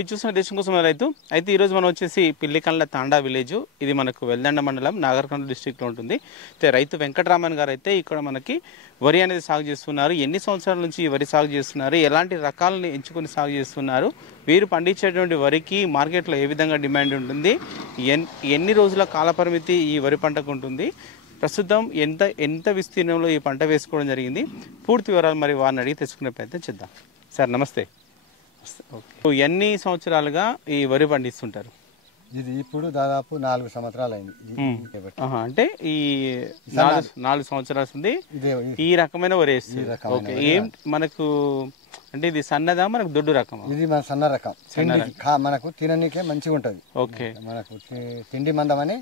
మీరు చూసిన దేశం కోసం రైతు అయితే ఈరోజు మనం వచ్చేసి పిల్లికండ్ల తాండా విలేజ్. ఇది మనకు వెల్దండ మండలం నాగర్కర్నూలు డిస్ట్రిక్ట్లో ఉంటుంది. అయితే రైతు వెంకటరామన్ గారు అయితే ఇక్కడ మనకి వరి అనేది సాగు చేస్తున్నారు. ఎన్ని సంవత్సరాల నుంచి వరి సాగు చేస్తున్నారు, ఎలాంటి రకాలను ఎంచుకొని సాగు చేస్తున్నారు, వీరు పండించేటువంటి వరికి మార్కెట్లో ఏ విధంగా డిమాండ్ ఉంటుంది, ఎన్ని రోజుల కాలపరిమితి ఈ వరి పంటకు ఉంటుంది, ప్రస్తుతం ఎంత విస్తీర్ణంలో ఈ పంట వేసుకోవడం జరిగింది, పూర్తి వివరాలు మరి వారిని అడిగి తెలుసుకునే ప్రయత్నం చేద్దాం. సార్ నమస్తే. ఓకే, ఎన్ని సంవత్సరాలుగా ఈ వరి పండిస్తుంటారు? ఇది ఇప్పుడు దాదాపు 4 సంవత్సరాలు అయింది. అంటే ఈ 4 సంవత్సరాలు ఉంది ఈ రకమైన వరి వేస్తుంది. ఓకే, ఏం మనకు అంటే ఇది సన్నదా మనకు దొడ్డు రకం? ఇది మన సన్న రకం, మనకు తిననీకే మంచిగా ఉంటది. ఓకే, మనకు తిండి మందమని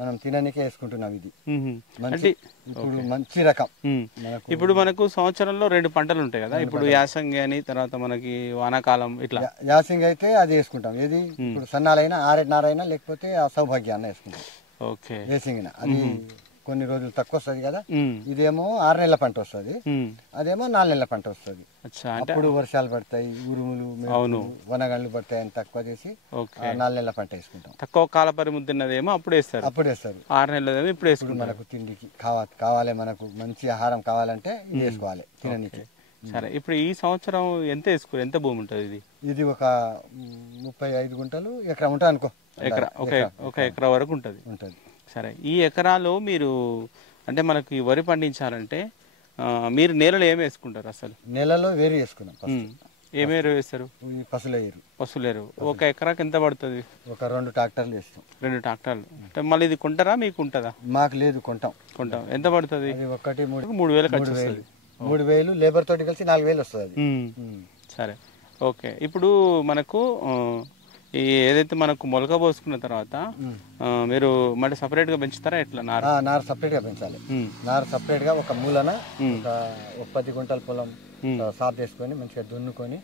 మనం తిననీకే వేసుకుంటున్నాం. ఇది అంటే ఇప్పుడు మంచి రకం. ఇప్పుడు మనకు సంవత్సరంలో 2 పంటలు ఉంటాయి కదా, ఇప్పుడు యాసంగి అని తర్వాత మనకి వానాకాలం ఇట్లా. యాసంగి అయితే అది వేసుకుంటాం. ఏది ఇప్పుడు సన్నాలైనా ఆరెడ్నారైనా లేకపోతే ఆ సౌభాగ్య అన్న వేసుకుంటాం. ఓకే, వేసింగిన అది కొన్ని రోజులు తక్కువ వస్తుంది కదా. ఇదేమో 6 నెలల పంట వస్తుంది, అదేమో 4 నెలల పంట వస్తుంది. అప్పుడు వర్షాలు పడతాయి, ఉరుములు వనగండ్లు పడతాయి అని తక్కువ చేసి 4 నెలల పంట వేసుకుంటాం. తక్కువ కాల పరిమితి ఉన్నదేమో అప్పుడు వేస్తారు. 6 నెలలేమో ఇప్పుడు వేసుకుంటాం. మనకు తిండికి కావాలి, మనకు మంచి ఆహారం కావాలంటే వేసుకోవాలి తిననీకి. సరే, ఇప్పుడు ఈ సంవత్సరం ఎంత వేసుకోరు, ఎంత భూమి ఉంటుంది? ఇది ఒక 35 గుంటలు ఎకరా ఉంటుంది అనుకో. ఒక ఎకరా వరకు ఉంటుంది. సరే, ఈ ఎకరాలో మీరు అంటే మనకు ఈ వరి పండించాలంటే మీరు నేలలో ఏమి వేసుకుంటారు? అసలు నేలలో వేరు వేసుకున్నాం. ఏమేరు వేస్తారు? పశువులేరు. ఒక ఎకరాకి ఎంత పడుతుంది? ఒక 2 ట్రాక్టర్లు వేస్తాం. 2 ట్రాక్టర్లు అంటే మళ్ళీ ఇది కొంటారా మీకు ఉంటుందా? మాకు లేదు, కొంటాం. ఎంత పడుతుంది? 3,000 ఖర్చు వస్తుంది. 3,000 లేబర్ తోటి కలిసి 4,000 వస్తుంది. సరే, ఓకే. ఇప్పుడు మనకు ఈ ఏదైతే మనకు మొలక పోసుకున్న తర్వాత మీరు మళ్ళీ సపరేట్ గా పెంచుతారా ఎట్లా? నారు సపరేట్ గా పెంచాలి. నారు సపరేట్ గా ఒక మూలన ఒక 10 గుంటల పొలం సాఫ్ చేసుకొని మంచిగా దున్నుకొని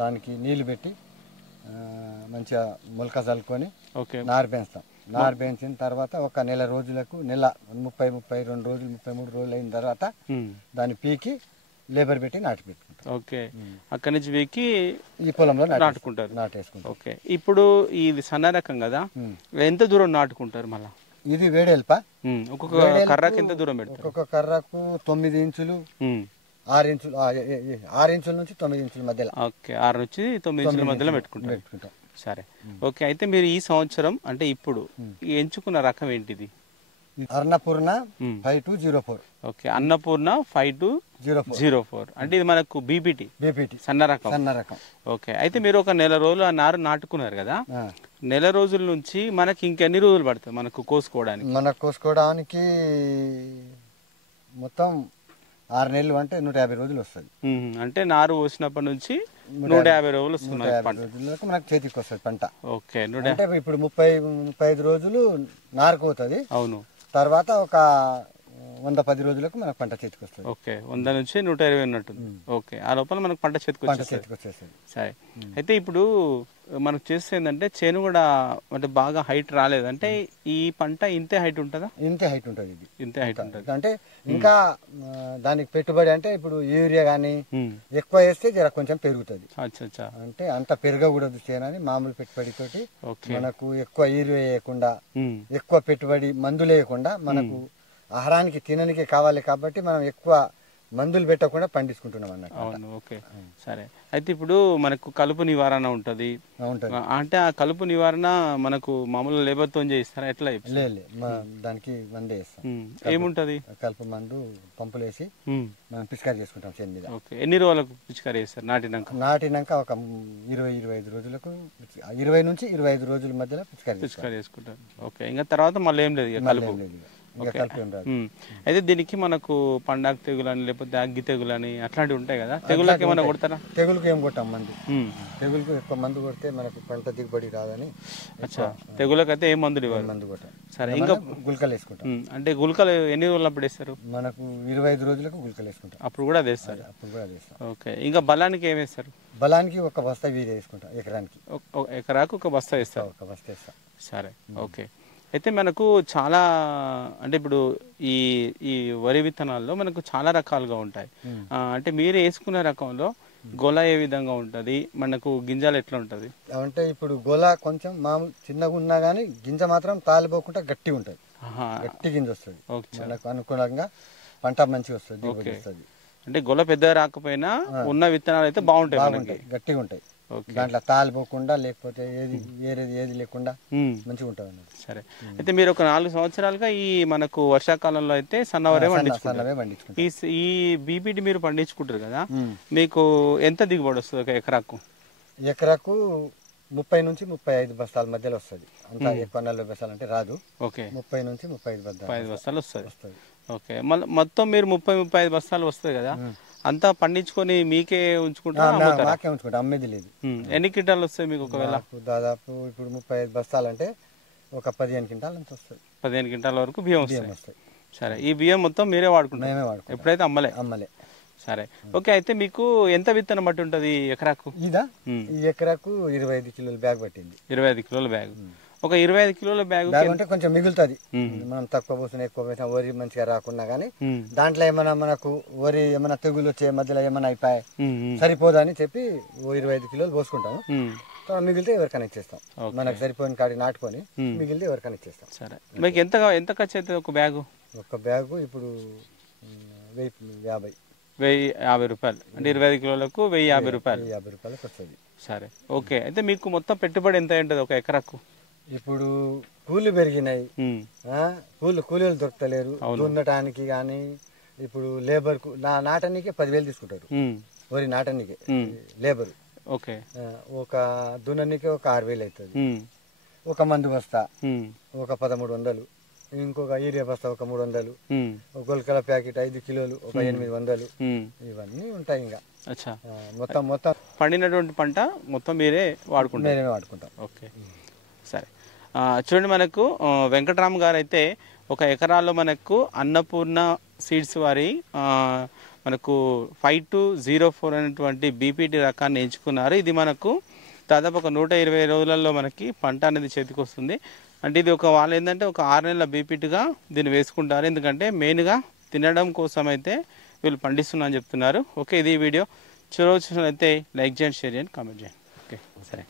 దానికి నీళ్లు పెట్టి మంచిగా మొలక చల్లుకొని నారు పెంచుతాం. నారు పెంచిన తర్వాత ఒక నెల రోజులకు 32 రోజులు 33 రోజులు అయిన తర్వాత దాన్ని పీకి లేబర్ పెట్టి నాటి పెట్టుకుంటాం. ఓకే, అక్కడి నుంచి వీకి ఈ పొలంలో నాటుకుంటారు. నాటేసుకుంటాం. ఓకే, ఇప్పుడు ఇది సన్న రకం కదా, ఎంత దూరం నాటుకుంటారు? మళ్ళా ఇది వేడెల్ప. ఒక్కొక్క కర్రకు ఎంత దూరం పెడతారు? ఒక్కొక్క కర్రకు 9 ఇంచులు 6 ఇంచులు 6 ఇంచుల నుంచి 9 ఇంచుల మధ్యలో. ఓకే, 6 నుంచి 9 ఇంచుల మధ్యలో పెట్టుకుంటాం. సరే, ఓకే. అయితే మీరు ఈ సంవత్సరం అంటే ఇప్పుడు ఎంచుకున్న రకం ఏంటిది? అన్నపూర్ణ 5204. ఓకే, అన్నపూర్ణ 5204. అంటే ఇది మనకు బీపీటీ సన్న రకం. ఓకే, అయితే మీరు ఒక నెల రోజులు ఆ నారు నాటుకున్నారు కదా, నెల రోజుల నుంచి మనకి ఇంకెన్ని రోజులు పడుతుంది మనకు కోసుకోవడానికి? మొత్తం 6 నెలలు అంటే 150 రోజులు వస్తుంది. అంటే నారు పోసినప్పటి నుంచి 150 రోజులు వస్తుంది మనకు చేతికి వస్తుంది పంట. ఓకే, అంటే ఇప్పుడు 35 రోజులు నారు పోతుంది. అవును, తర్వాత ఒక 110 రోజులకు మనకు పంట చేతికి వస్తుంది. ఓకే, 100 నుంచి 120 ఉన్నట్టు. ఓకే, ఆ లోపల మనకు పంట చేతికి వచ్చేస్తుంది. సరే, అయితే ఇప్పుడు మనకు చేస్తే ఏంటంటే చేను కూడా అంటే బాగా హైట్ రాలేదు అంటే ఈ పంట ఇంతే హైట్ ఉంటుందా? ఇంతే హైట్ ఉంటుంది. ఇది ఇంతే హైట్ ఉంటుంది. అంటే ఇంకా దానికి పెట్టుబడి అంటే ఇప్పుడు యూరియా గానీ ఎక్కువ వేస్తే జర కొంచెం పెరుగుతుంది. అంటే అంత పెరగకూడదు చేను అని మామూలు పెట్టుబడి తోటి మనకు ఎక్కువ యూరియా వేయకుండా ఎక్కువ పెట్టుబడి మందులు వేయకుండా మనకు ఆహారానికి తినడానికి కావాలి కాబట్టి మనం ఎక్కువ మందులు పెట్టకుండా పండించుకుంటున్నాం అన్నట్టు. అవును, ఓకే. సరే, అయితే ఇప్పుడు మనకు కలుపు నివారణ ఉంటుంది అంటే ఆ కలుపు నివారణ మనకు మామూలు లేబర్ తో చేయిస్తారా ఎట్లా? దానికి మందే వేస్తాం. ఏముంటది? కలుపు మందు పంపులు వేసి మనం పిచికారీ చేసుకుంటాం చేను మీద. ఎన్ని రోజులకు పిచికారీ చేస్తారు? నాటినాక ఒక 20-25 రోజులకు 20 నుంచి 25 రోజుల మధ్యలో పిచికారీ చేసుకుంటారు. ఓకే, ఇంకా తర్వాత మళ్ళీ ఏం లేదు కలుపు. అయితే దీనికి మనకు పండాగ తెగులని లేకపోతే అగ్గి తెగులని అట్లాంటివి ఉంటాయి కదా, తెగులకి ఏమైనా కొడతారా? తెగులుకి ఏం కొట్టాం మందు. తెగులుకి ఎక్కువ మందు కొడితే మనకు పంట దిగుబడి రాదని. తెగులకి అయితే ఏం మందులు ఇవ్వాలి? మందు కొట్టాం. సరే, ఇంకా గుల్కలు వేసుకుంటాం. అంటే గుల్కలు ఎన్ని రోజులప్పుడు వేస్తారు? మనకు 25 రోజులకు గుల్కలు వేసుకుంటాం. అప్పుడు కూడా వేస్తారు? అప్పుడు కూడా వేస్తాం. ఓకే, ఇంకా బలానికి ఏం వేస్తారు? బలానికి ఒక బస్తా వీరే వేసుకుంటాం. ఎకరాకు ఒక బస్తా వేస్తారు. సరే, ఓకే. అయితే మనకు చాలా అంటే ఇప్పుడు ఈ వరి విత్తనాల్లో మనకు చాలా రకాలుగా ఉంటాయి. అంటే మీరు వేసుకునే రకంలో గొల ఏ విధంగా ఉంటుంది, మనకు గింజలు ఎట్లా ఉంటుంది? అంటే ఇప్పుడు గొల కొంచెం మామూలు చిన్నగా ఉన్నా కానీ గింజ మాత్రం తాలిపోకుండా గట్టిగా ఉంటుంది, గట్టి గింజ వస్తుంది, మనకు అనుకూలంగా పంట మంచిగా వస్తుంది, దిగుబడి వస్తుంది. అంటే గొల పెద్దగా రాకపోయినా ఉన్న విత్తనాలు అయితే బాగుంటాయి, గట్టిగా ఉంటాయి, దాంట్లో తాలిపోకుండా లేకపోతే ఏది వేరేది ఏది లేకుండా మంచిగా ఉంటుంది. సరే, అయితే మీరు ఒక 4 సంవత్సరాలుగా ఈ మనకు వర్షాకాలంలో అయితే సన్నవరే పండించుకుంటారు. ఈ బీపీటీ మీరు పండించుకుంటారు కదా, మీకు ఎంత దిగుబడి వస్తుంది ఒక ఎకరాకు? ఎకరాకు 30 నుంచి 35 బస్తాల మధ్యలో వస్తుంది, అంత ఎక్కువ 40 బస్తాలు అంటే రాదు. ఓకే, 30 నుంచి 35 బస్తాలు వస్తుంది. ఓకే, మొత్తం మీరు 30-35 బస్తాలు వస్తుంది కదా, అంతా పండించుకొని మీకే ఉంచుకుంటారా? మాకే ఉంచుకుంటా, అమ్మేది లేదు. ఎన్ని క్వింటాలు వస్తాయి మీకు ఒకవేళ? దాదాపు ఇప్పుడు 35 బస్తాలు అంటే ఒక 15 క్వింటాలు అంత వస్తుంది. 15 క్వింటాల వరకు బియ్యం వస్తాయి. సరే, ఈ బియ్యం మొత్తం మీరే వాడుకుంటారు, ఎప్పుడైతే అమ్మలే? సరే, ఓకే. అయితే మీకు ఎంత విత్తనం బట్టి ఉంటుంది ఎకరాకు? ఈ ఎకరాకు 25 కిలోల బ్యాగ్ పట్టింది. 25 కిలోల బ్యాగ్. ఒక 25 కిలోల బ్యాగ్ అంటే కొంచెం మిగులుతుంది, మనం తక్కువ పోసిన ఎక్కువ పోసిన వరి మంచిగా రాకున్నా గానీ దాంట్లో ఏమైనా మనకు వరి ఏమైనా తెగులు వచ్చే మధ్యలో ఏమైనా అయిపోయాయి సరిపోదని చెప్పి 25 కిలోలు పోసుకుంటాము, మిగిలితే ఎవరికైనా ఇచ్చేస్తాం, మనకు సరిపోయిన కాడికి నాటుకొని మిగిలితే ఎవరికైనా ఇచ్చేస్తాం. సరే, మీకు ఎంత ఖర్చు అవుతుంది ఒక బ్యాగు? ఒక బ్యాగు ఇప్పుడు 1050 రూపాయలు, అంటే 25 కిలోలకు 1050 రూపాయలు. 50 రూపాయలకు వస్తుంది. సరే, ఓకే. అయితే మీకు మొత్తం పెట్టుబడి ఎంత ఉంటుంది ఒక ఎకరాకు? ఇప్పుడు కూలీలు పెరిగినాయి, కూలీలు దొరకలేరు దున్నటానికి కానీ, ఇప్పుడు లేబర్ కు నాటనికి 10,000 తీసుకుంటారు, వరి నాటనికి లేబర్. ఓకే, ఒక దున్ననికి ఒక 6,000 అవుతుంది, ఒక మందు బస్తా ఒక 1,300, ఇంకొక యూరియా బస్తా ఒక 300, ఒక గొలకల ప్యాకెట్ 5 కిలోలు ఒక 800, ఇవన్నీ ఉంటాయి. ఇంకా మొత్తం పండినటువంటి పంట మొత్తం మీరే వాడుకుంటాం. ఓకే, సరే. చూడండి, మనకు వెంకటరామ్ గారు అయితే ఒక ఎకరాల్లో మనకు అన్నపూర్ణ సీడ్స్ వారి మనకు 5204 అనేటువంటి బీపీటీ రకాన్ని ఎంచుకున్నారు. ఇది మనకు దాదాపు ఒక 120 రోజులలో మనకి పంట అనేది చేతికి వస్తుంది. అంటే ఇది వాళ్ళు ఏంటంటే ఒక 6 నెలల బీపీటీగా దీన్ని వేసుకుంటారు, ఎందుకంటే మెయిన్గా తినడం కోసం అయితే వీళ్ళు పండిస్తున్నా అని చెప్తున్నారు. ఓకే, ఇది వీడియో చూసినట్లయితే లైక్ చేయండి, షేర్ చేయండి, కామెంట్ చేయండి. ఓకే, సరే.